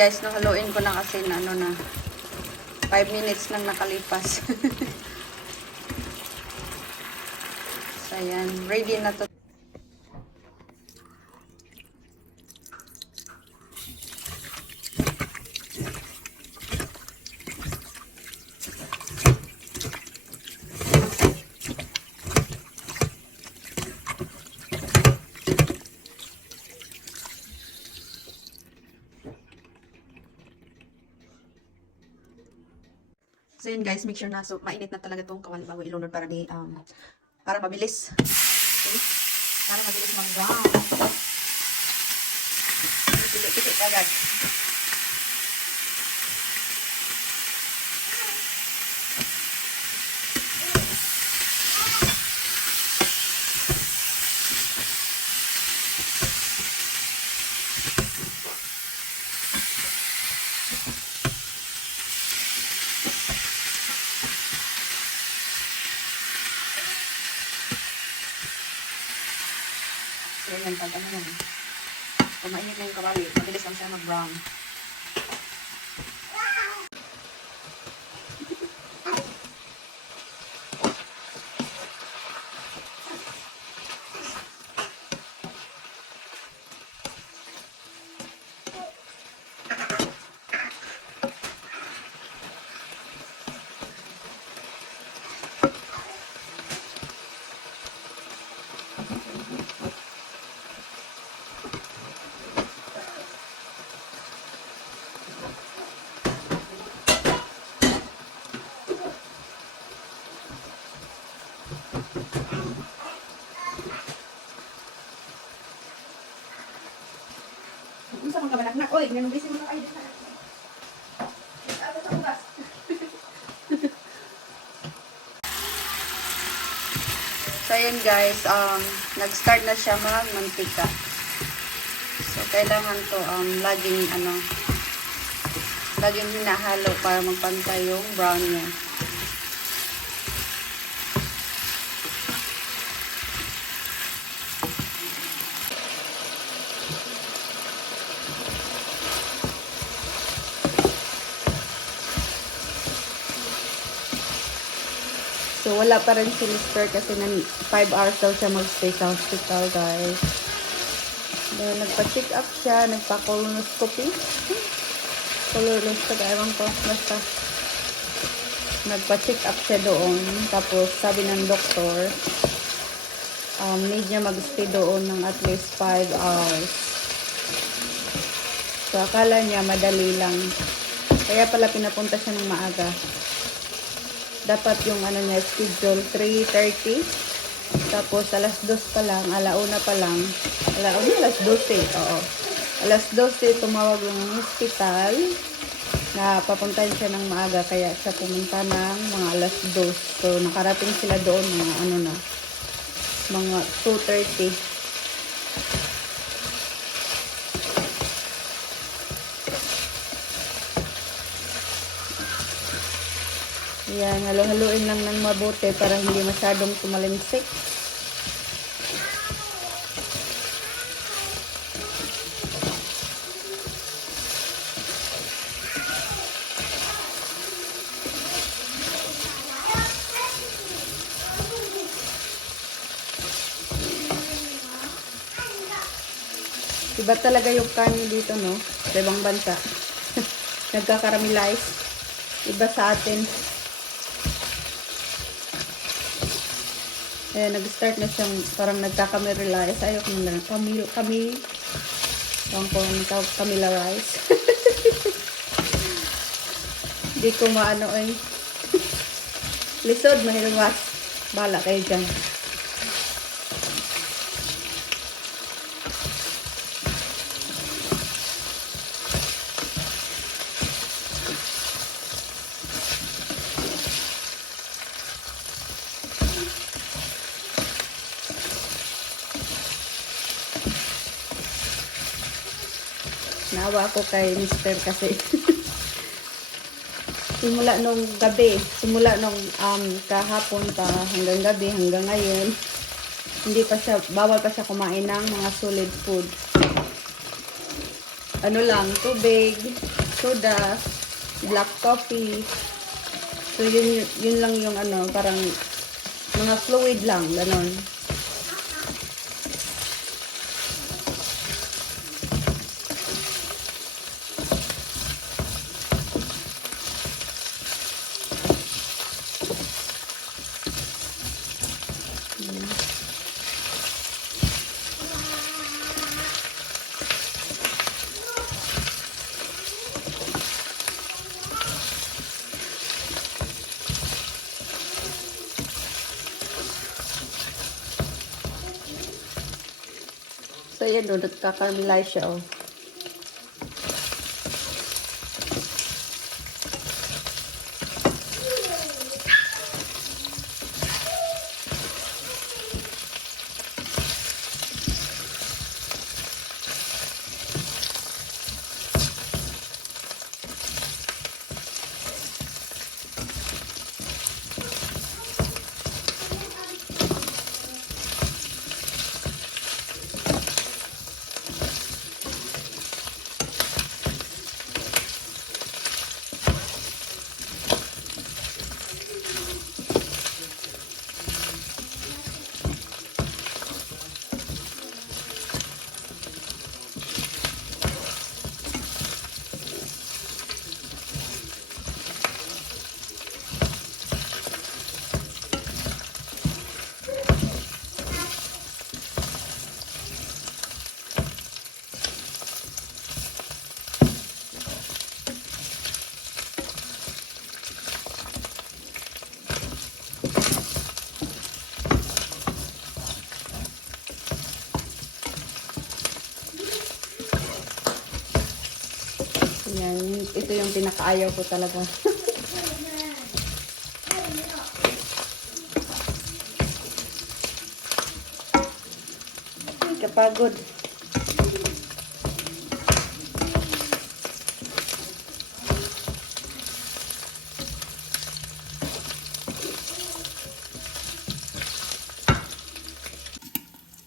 guys, no, haluin ko na kasi na ano na 5 minutes nang nakalipas. so, ayan. Ready na to. Yun guys, make sure na so mainit na talaga tong kawali bago ilunod para di um para mabilis. Okay? Para mabilis mag-brown. Pitik-pitik agad. So yan, pag ano yan. Kung mainit na yung kawali, mabilis lang siya mag-brown. Oy, nanubisin mo na kayo dito. Ato sa ugas. So yun guys, um, nag-start na siya magmantika. So kailangan to um, laging ano, laging hinahalo para magpantay yung brown niya. So, wala pa rin si Mr. kasi nan 5 hours daw siya magstay sa hospital, guys. Dahil nagpa-check up siya, nagpa-colonoscopy. Colonoscopy, ewan ko, basta. Nagpa-check up siya doon. Tapos, sabi ng doktor, um, need niya mag-stay doon ng at least 5 hours. So, akala niya madali lang. Kaya pala pinapunta siya ng maaga dapat yung ano niya schedule 3.30 tapos alas 2 pa lang alauna pa lang. Alauna alas 12 oo. Alas 12 tumawag ng hospital na papuntahin siya ng maaga kaya siya pumunta ng mga alas 2 so nakarating sila doon mga ano na mga 2.30 Yan, halo-haluin lang ng mabuti para hindi masyadong tumalimsik. Iba talaga yung kanin dito, no? Sa ibang bansa. Nagkakaramelize. Iba sa atin. Eh, nag-start na siyang parang nagka-cameralize. Ayok na lang. Camille, Camille. Ewan ko ang tawag, Camilla Rice. Hindi ko maano eh. Lisod, mahilwas. Bala kayo dyan. Naawa ako kay Mr. kasi simula nung gabi, simula nung um, kahapon pa hanggang gabi, hanggang ngayon, hindi pa siya, bawal pa siya kumain ng mga solid food. ano lang, tubig, soda, black coffee. So, yun, yun lang yung ano, parang mga fluid lang, ganon. So, yan o, nagkakaramelize siya oh. o. Yan, ito yung pinakaayaw ko talaga. Ay, kapagod.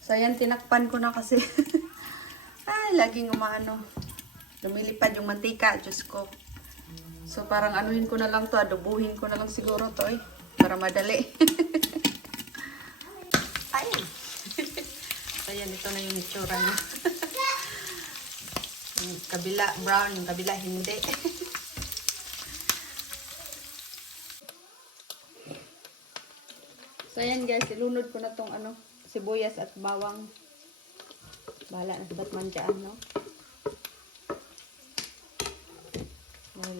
So, yan, tinakpan ko na kasi. Ay, laging umaano. Lumilipad yung mantika, Diyos ko. So, parang anuhin ko na lang to, adobuhin ko na lang siguro to eh. Para madali. Ay! so, yan, ito na yung itsura niya. yung kabila, brown, yung kabila, hindi. so, yan guys, ilunod ko na tong ano, sibuyas at bawang. Bahala na sa batman dyan, no?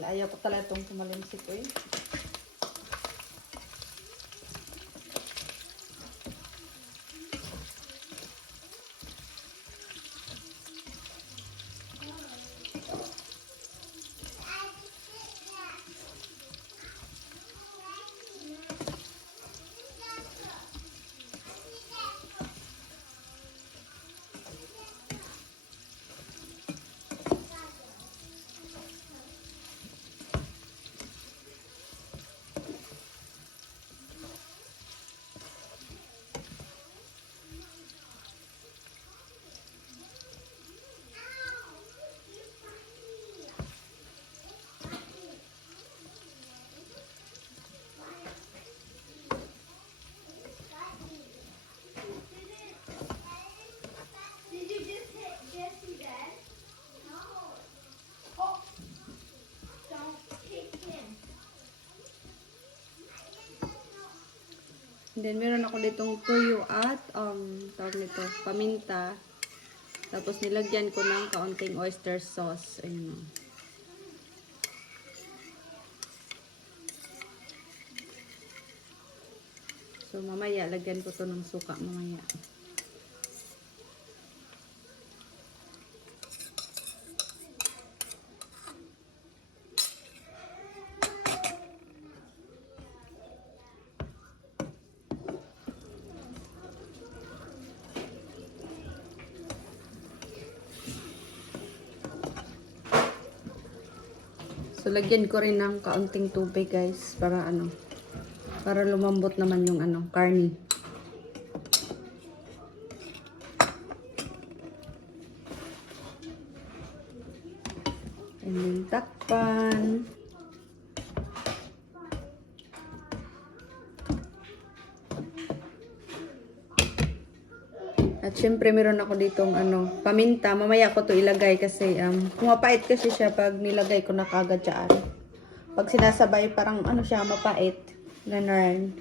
Ayaw ko talaga itong tumalimsik ko eh. Then, meron ako ditong tuyo at, um, tawag nito, paminta. Tapos, nilagyan ko ng kaunting oyster sauce. Ayun. So, mamaya, lagyan ko to ng suka mamaya. So, lagyan ko rin ng kaunting tubig, guys. Para ano, para lumambot naman yung ano, karni. takpan. At syempre meron ako ditong ano, paminta. Mamaya ko to ilagay kasi um, pumapait kasi siya pag nilagay ko na kagad dyan. Pag sinasabay parang ano siya, mapait. Ganun.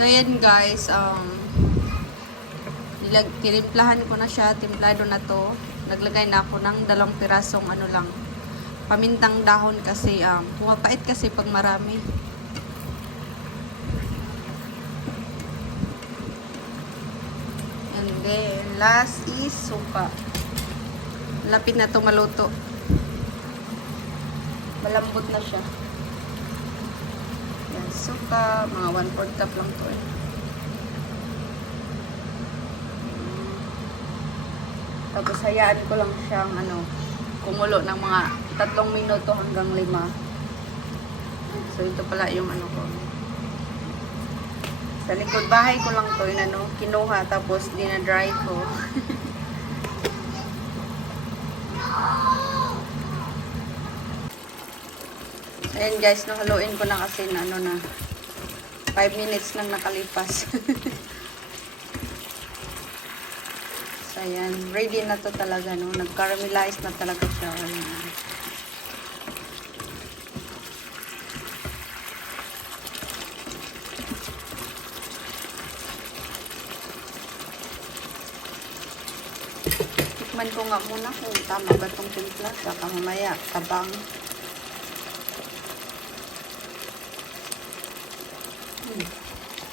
So, yan guys. Um, nilag tinimplahan ko na siya. Timplado na to. Naglagay na ako ng dalawang pirasong ano lang. Pamintang dahon kasi um, pumapait kasi pag marami. And then, last is suka. Lapit na to maluto. Malambot na siya. Suka. Mga 1 4 cup lang to eh. Tapos hayaan ko lang siyang ano, kumulo ng mga tatlong minuto hanggang lima. So ito pala yung ano ko. Sa likod bahay ko lang to, yun ano, kinuha tapos dinadry ko. Ayan guys, nahaluin ko na kasi na ano na 5 minutes nang nakalipas. so ayan, ready na to talaga no. Nag-caramelize na talaga siya. Ayan. Tikman ko nga muna kung tama ba tong timpla. Baka mamaya, tabang.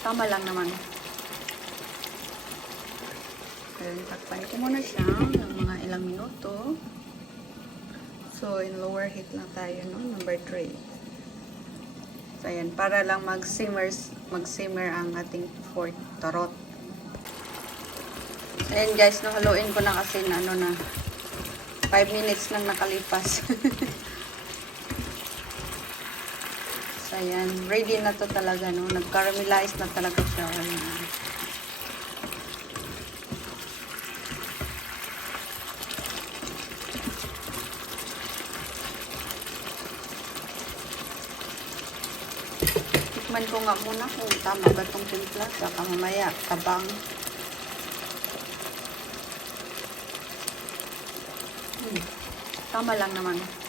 Tama lang naman. Ayun, takpan ko muna siya ng mga ilang minuto. So, in lower heat lang tayo, no? Number 3. So, ayan. Para lang mag-simmer, mag-simmer ang ating pork torot. Ayan guys, no, haluin ko na kasi na ano na 5 minutes nang nakalipas. so, ayan. Ready na to talaga, no? Nag-caramelize na talaga siya. Ayan. Tikman ko nga muna kung tama ba tong timpla. Baka mamaya, tabang. Hmm. Tama lang naman.